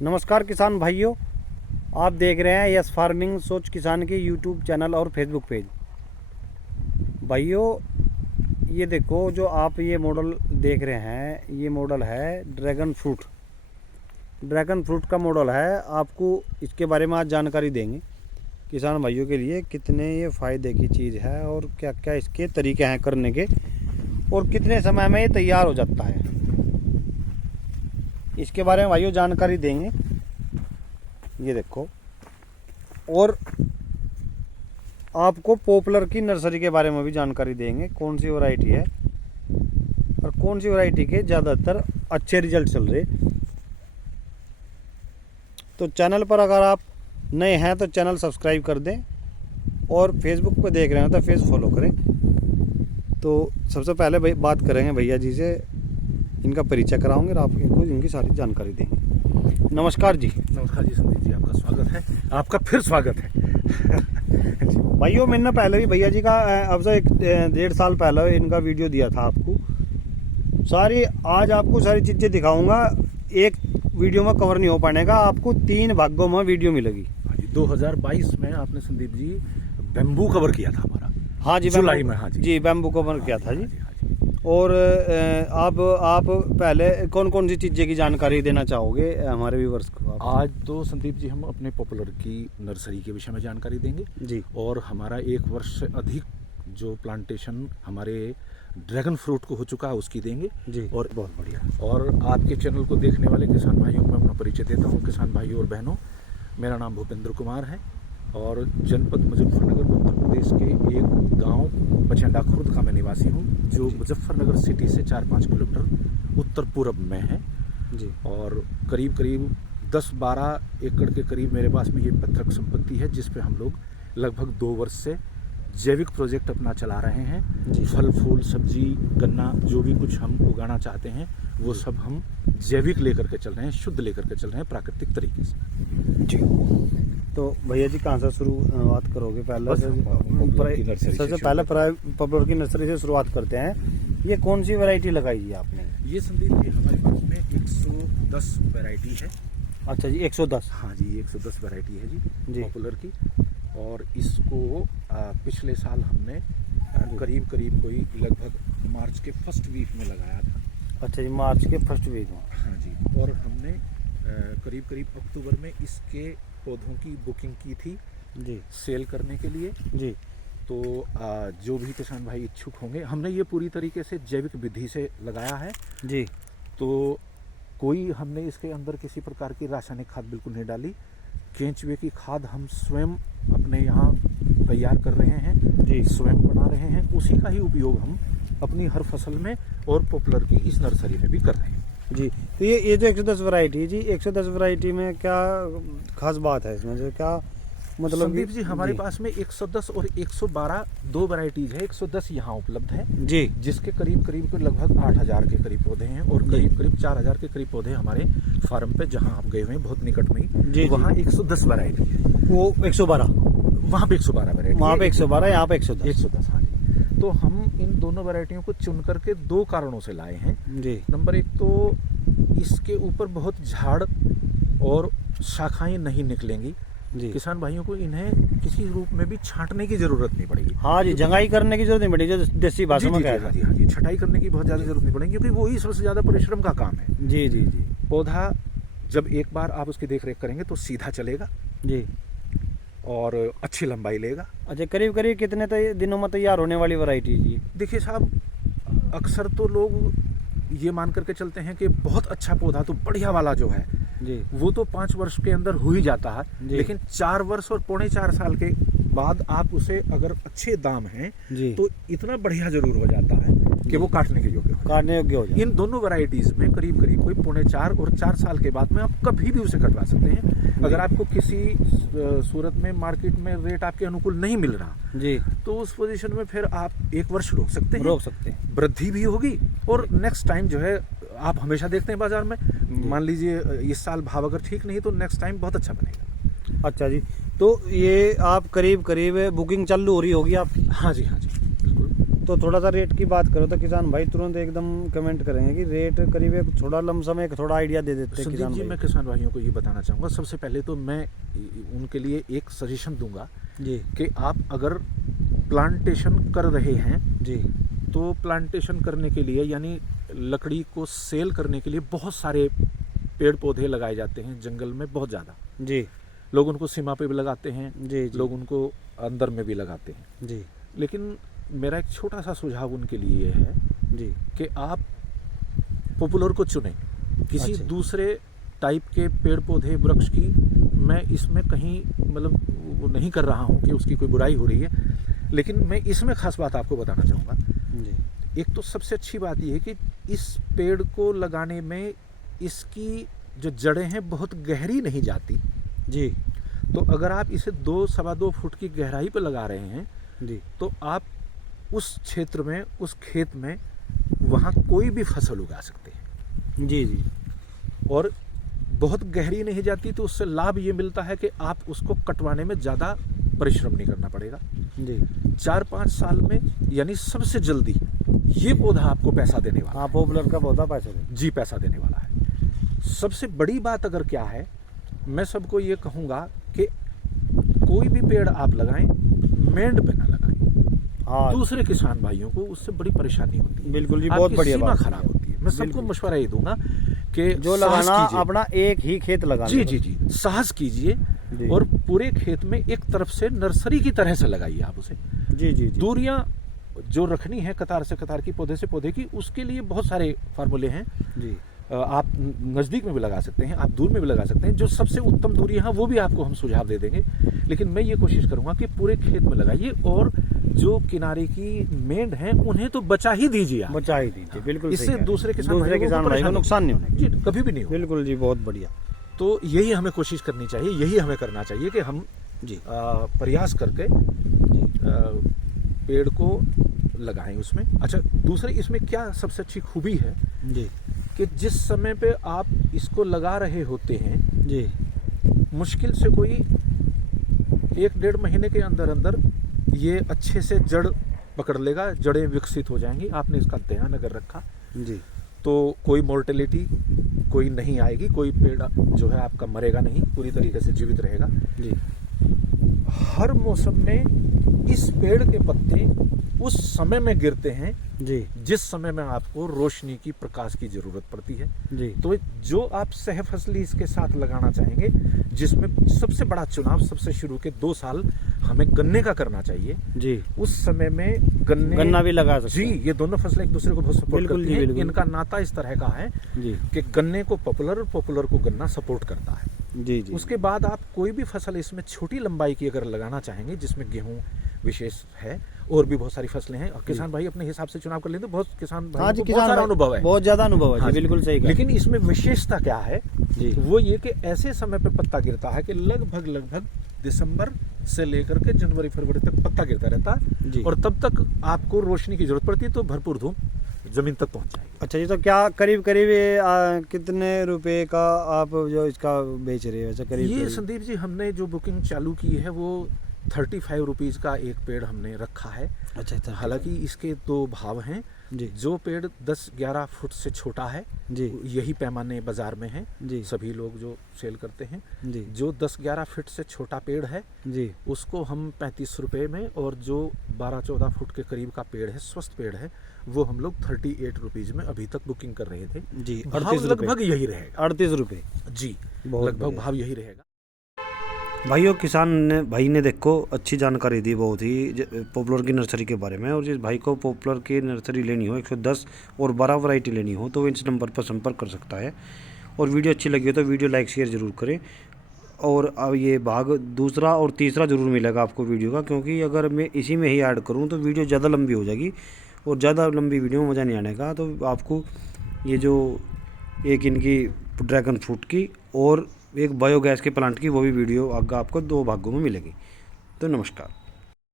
नमस्कार किसान भाइयों, आप देख रहे हैं यस फार्मिंग सोच किसान के यूट्यूब चैनल और फेसबुक पेज। भाइयों, ये देखो जो आप ये मॉडल देख रहे हैं, ये मॉडल है ड्रैगन फ्रूट का मॉडल है। आपको इसके बारे में आज जानकारी देंगे किसान भाइयों के लिए, कितने ये फ़ायदे की चीज़ है और क्या क्या इसके तरीके हैं करने के और कितने समय में ये तैयार हो जाता है, इसके बारे में भाइयों जानकारी देंगे। ये देखो, और आपको पॉपुलर की नर्सरी के बारे में भी जानकारी देंगे, कौन सी वैरायटी है और कौन सी वैरायटी के ज़्यादातर अच्छे रिजल्ट चल रहे। तो चैनल पर अगर आप नए हैं तो चैनल सब्सक्राइब कर दें और फेसबुक पर देख रहे हैं तो फेस फॉलो करें। तो सबसे पहले बात करेंगे भैया जी से, इनका परिचय कराऊंगे और आप इनको इनकी सारी जानकारी देंगे। नमस्कार जी। नमस्कार जी संदीप जी, आपका स्वागत है, आपका फिर स्वागत है। भाइयों, मैंने पहले भी भैया जी का अब से 1.5 साल पहले इनका वीडियो दिया था आपको। आज आपको सारी चीज़ें दिखाऊंगा, एक वीडियो में कवर नहीं हो पाएगा, आपको 3 भागों में वीडियो मिलेगी। 2022 में आपने संदीप जी बैम्बू कवर किया था हमारा। हाँ जी, जुलाई में। हाँ जी, बैम्बू कवर किया था जी। और आप पहले कौन कौन सी चीज़ें की जानकारी देना चाहोगे हमारे व्यूअर्स को? आज तो संदीप जी हम अपने पॉपुलर की नर्सरी के विषय में जानकारी देंगे जी, और हमारा 1 वर्ष से अधिक जो प्लांटेशन हमारे ड्रैगन फ्रूट को हो चुका है उसकी देंगे जी। और बहुत बढ़िया। और आपके चैनल को देखने वाले किसान भाइयों को मैं अपना परिचय देता हूँ। किसान भाइयों और बहनों, मेरा नाम भूपेंद्र कुमार है और जनपद मुजफ्फरनगर उत्तर प्रदेश के एक गांव बछेंडा खुर्द का मैं निवासी हूं, जो मुजफ्फरनगर सिटी से 4-5 किलोमीटर उत्तर पूर्व में है जी। और करीब करीब 10-12 एकड़ के करीब मेरे पास में ये पत्रक संपत्ति है, जिस पे हम लोग लगभग 2 वर्ष से जैविक प्रोजेक्ट अपना चला रहे हैं। फल फूल सब्जी गन्ना जो भी कुछ हम उगाना चाहते हैं वो सब हम जैविक लेकर के चल रहे हैं, शुद्ध लेकर के चल रहे हैं, प्राकृतिक तरीके से जी। तो भैया जी कहाँ से शुरुआत करोगे? पहले सबसे पहले पॉपुलर की नर्सरी से शुरुआत करते हैं। ये कौन सी वैरायटी लगाई है आपने? ये संदीप जी हमारे पास में 110 वैरायटी है। अच्छा जी, 110। हाँ जी, 110 वैरायटी है जी पॉपुलर की। और इसको पिछले साल हमने करीब कोई लगभग मार्च के फर्स्ट वीक में लगाया था। अच्छा जी, मार्च के फर्स्ट वीक में। हाँ जी, और हमने करीब अक्टूबर में इसके पौधों की बुकिंग की थी जी, सेल करने के लिए जी। तो जो भी किसान भाई इच्छुक होंगे, हमने ये पूरी तरीके से जैविक विधि से लगाया है जी। तो कोई हमने इसके अंदर किसी प्रकार की रासायनिक खाद बिल्कुल नहीं डाली। केंचुए की खाद हम स्वयं अपने यहाँ तैयार कर रहे हैं जी, स्वयं बना रहे हैं, उसी का ही उपयोग हम अपनी हर फसल में और पॉपुलर की इस नर्सरी में भी कर रहे हैं जी। तो ये जो 110 वैरायटी है जी, 110 वैरायटी में क्या खास बात है इसमें, जो क्या मतलब? संदीप जी हमारे पास में 110 और 112 2 वैरायटीज है। 110 यहाँ उपलब्ध है जी, जिसके करीब लगभग 8000 के करीब पौधे हैं और करीब 4000 के करीब पौधे हमारे फार्म पे जहाँ आप गए हुए हैं बहुत निकट में ही, वहाँ 110 वैरायटी है। वो 112, वहाँ पे 112 वैरायटी, वहाँ पे 112, यहाँ पे 110। हाँ जी, तो हम इन दोनों वैरायटियों को चुन करके 2 कारणों से लाए हैं जी। नंबर 1 तो इसके ऊपर बहुत झाड़ और शाखाएं नहीं निकलेंगी जी। किसान भाइयों को इन्हें किसी रूप में भी छांटने की जरूरत नहीं पड़ेगी। हाँ जी, जंगाई करने की जरूरत नहीं पड़ेगी, जो देसी भाषा में कहते हैं। हाँ जी, छटाई करने की बहुत ज्यादा जरूरत नहीं पड़ेगी क्योंकि वही सबसे ज्यादा परिश्रम का काम है। जी जी जी। पौधा जब एक बार आप उसकी देखरेख करेंगे तो सीधा चलेगा जी और अच्छी लंबाई लेगा। अच्छा, करीब कितने दिनों में तैयार होने वाली वैरायटी जी? देखिए साहब, अक्सर तो लोग ये मान करके चलते हैं कि बहुत अच्छा पौधा तो बढ़िया वाला जो है जी, वो तो 5 वर्ष के अंदर हो ही जाता है, लेकिन 4 वर्ष और 3.25 साल के बाद आप उसे अगर अच्छे दाम हैं जी, तो इतना बढ़िया जरूर हो जाता है कि वो काटने के योग्य हो जाए। इन दोनों वैरायटीज में करीब कोई 3.25 और 4 साल के बाद में आप कभी भी उसे कटवा सकते हैं। अगर आपको किसी सूरत में मार्केट में रेट आपके अनुकूल नहीं मिल रहा जी, तो उस पोजीशन में फिर आप 1 वर्ष रोक सकते हैं, वृद्धि भी होगी और नेक्स्ट टाइम जो है आप हमेशा देखते हैं बाजार में, मान लीजिए इस साल भाव अगर ठीक नहीं तो नेक्स्ट टाइम बहुत अच्छा बनेगा। अच्छा जी, तो ये आप करीब बुकिंग चालू हो रही होगी आपकी? हाँ जी बिल्कुल। तो थोड़ा सा रेट की बात करो तो किसान भाई तुरंत एकदम कमेंट करेंगे कि रेट करीब एक थोड़ा लमसम एक थोड़ा आइडिया दे देते हैं संदीप किसान जी, भाई। मैं किसान भाइयों को ये बताना चाहूँगा, सबसे पहले तो मैं उनके लिए एक सजेशन दूंगा जी कि आप अगर प्लांटेशन कर रहे हैं जी तो प्लांटेशन करने के लिए यानी लकड़ी को सेल करने के लिए बहुत सारे पेड़ पौधे लगाए जाते हैं जंगल में, बहुत ज़्यादा। जी लोग उनको सीमा पे भी लगाते हैं, जी जी लोग उनको अंदर में भी लगाते हैं। जी लेकिन मेरा एक छोटा सा सुझाव उनके लिए ये है जी कि आप पॉपुलर को चुनें, किसी अच्छा। दूसरे टाइप के पेड़ पौधे वृक्ष की मैं इसमें कहीं मतलब वो नहीं कर रहा हूँ कि उसकी कोई बुराई हो रही है, लेकिन मैं इसमें खास बात आपको बताना चाहूँगा। जी एक तो सबसे अच्छी बात यह है कि इस पेड़ को लगाने में इसकी जो जड़ें हैं बहुत गहरी नहीं जाती। जी तो अगर आप इसे 2-2.25 फुट की गहराई पर लगा रहे हैं जी तो आप उस क्षेत्र में, उस खेत में वहाँ कोई भी फसल उगा सकते हैं। जी जी और बहुत गहरी नहीं जाती तो उससे लाभ ये मिलता है कि आप उसको कटवाने में ज़्यादा परिश्रम नहीं करना पड़ेगा। जी 4-5 साल में यानी सबसे जल्दी ये पौधा आपको पैसा देने वाला हाँ, पॉपुलर का पौधा पैसे दे। है। जी, पैसा देने वाला है। सबसे बड़ी बात अगर क्या है, मैं सबको ये कहूँगा कि कोई भी पेड़ आप लगाएं, मेंढ पे ना लगाएं। हाँ दूसरे किसान भाइयों को उससे बड़ी परेशानी होती है। बिल्कुल जी, आपकी बहुत बढ़िया सीमा बात खराब होती है। मैं सबको बिल्कुल। मशवरा ये दूंगा कि जो साहस लगाना कीजिए। अपना एक ही खेत लगाना। जी जी जी, साहस कीजिए जी। और पूरे खेत में एक तरफ से नर्सरी की तरह से लगाइए आप उसे। जी जी जी दूरियां जो रखनी है कतार से कतार की, पौधे से पौधे की, उसके लिए बहुत सारे फार्मूले हैं। जी आप नज़दीक में भी लगा सकते हैं, आप दूर में भी लगा सकते हैं। जो सबसे उत्तम दूरी है वो भी आपको हम सुझाव दे देंगे, लेकिन मैं ये कोशिश करूंगा कि पूरे खेत में लगाइए और जो किनारे की मेंढ हैं उन्हें तो बचा ही दीजिए आप। बचा ही दीजिए, बिल्कुल सही इससे कह रहे हैं। दूसरे किसान दूसरे भाइयों को किसान भाई को परेशानी नुकसान नहीं होने जी कभी भी नहीं हो। बिल्कुल जी, बहुत बढ़िया। तो यही हमें कोशिश करनी चाहिए, यही हमें करना चाहिए कि हम जी प्रयास करके पेड़ को लगाएं उसमें। अच्छा, दूसरे इसमें क्या सबसे अच्छी खूबी है जी कि जिस समय पे आप इसको लगा रहे होते हैं, जी मुश्किल से कोई 1-1.5 महीने के अंदर अंदर ये अच्छे से जड़ पकड़ लेगा, जड़ें विकसित हो जाएंगी। आपने इसका ध्यान अगर रखा जी तो कोई मोर्टेलिटी कोई नहीं आएगी, कोई पेड़ जो है आपका मरेगा नहीं, पूरी तरीके से जीवित रहेगा। जी हर मौसम में इस पेड़ के पत्ते उस समय में गिरते हैं जी जिस समय में आपको रोशनी की, प्रकाश की जरूरत पड़ती है। जी तो जो आप सह फसली इसके साथ लगाना चाहेंगे, जिसमें सबसे बड़ा चुनाव सबसे शुरू के 2 साल हमें गन्ने का करना चाहिए, जी उस समय में गन्ना भी लगा सकते जी, हैं। ये दोनों फसलें एक दूसरे को बहुत सपोर्ट बिल्कुल करती जी, हैं। बिल्कुल। इनका नाता इस तरह का है जी कि गन्ने को पॉपुलर और पॉपुलर को गन्ना सपोर्ट करता है। जी जी उसके बाद आप कोई भी फसल इसमें छोटी लंबाई की अगर लगाना चाहेंगे, जिसमें गेहूं विशेष है और भी बहुत सारी फसलें हैं, और किसान भाई अपने हिसाब से चुनाव कर लेते, बहुत किसान हाँ जी, भाई को बहुत सारा भाई, अनुभव है, बहुत ज्यादा अनुभव है हाँ जी, जी। बिल्कुल सही कहा। लेकिन इसमें विशेषता क्या है जी वो ये कि ऐसे समय पे पत्ता गिरता है कि लगभग दिसंबर से लेकर के जनवरी फरवरी तक पत्ता गिरता रहता जी। है, और तब तक आपको रोशनी की जरूरत पड़ती है, तो भरपूर धूप जमीन तक पहुंच जाएगी। अच्छा जी, तो क्या करीब करीब ये कितने रुपए का आप जो इसका बेच रहे हो, वैसे करीब ये करीब? संदीप जी, हमने जो बुकिंग चालू की है वो 35 रुपीज़ का एक पेड़ हमने रखा है। अच्छा अच्छा, हालांकि इसके 2 भाव हैं। जी जो पेड़ 10-11 फुट से छोटा है, जी यही पैमाने बाजार में है, जी सभी लोग जो सेल करते हैं। जी जो 10-11 फीट से छोटा पेड़ है जी उसको हम 35 रुपये में, और जो 12-14 फुट के करीब का पेड़ है, स्वस्थ पेड़ है, वो हम लोग 38 रुपीज़ में अभी तक बुकिंग कर रहे थे। जी भाव 38 लगभग यही रहेगा। 38 रुपये जी, बहुत लगभग बढ़िया। भाव यही रहेगा। भाइयों, भाई ने देखो अच्छी जानकारी दी बहुत ही पॉपुलर की नर्सरी के बारे में। और जिस भाई को पॉपुलर की नर्सरी लेनी हो, 110 और 12 वैरायटी लेनी हो, तो इस नंबर पर संपर्क कर सकता है। और वीडियो अच्छी लगी हो तो वीडियो लाइक शेयर ज़रूर करें। और अब ये भाग दूसरा और तीसरा ज़रूर मिलेगा आपको वीडियो का, क्योंकि अगर मैं इसी में ही ऐड करूँ तो वीडियो ज़्यादा लंबी हो जाएगी, और ज़्यादा लंबी वीडियो में मज़ा नहीं आने का। तो आपको ये जो एक इनकी ड्रैगन फ्रूट की और एक बायोगैस के प्लांट की, वो भी वीडियो आपको 2 भागों में मिलेगी। तो नमस्कार।